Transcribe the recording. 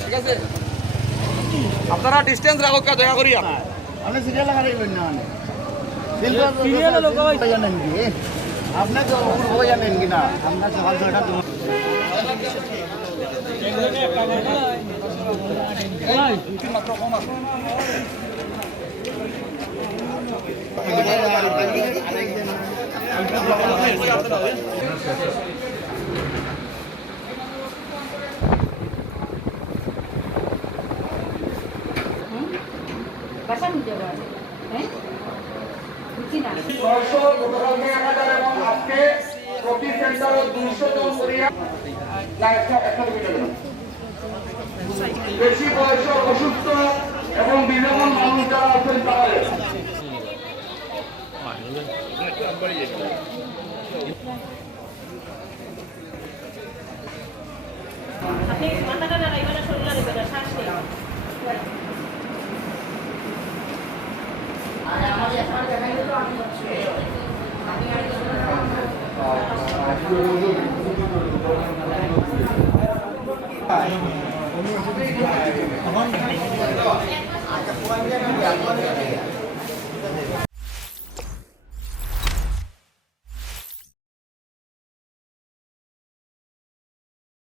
ঠিক আছে আপনারা ডিস্টেন্স রাখো কা দয়া করিয়া আপনি সিরিয়াল লাগা রাখবেন না মানে সিরিয়াল লোক ভাই জানেন কি আপনি তো ওই জানেন কি না আমরা সকাল 6টা তো মাত্র কম আছে Pasan juga, Cina. বেশি বয়স অসুস্থ এবং বিধবান মানুষ যারা আছেন তাদের Tapi mana kan ada ibadah solar ibadah sasi. Apa?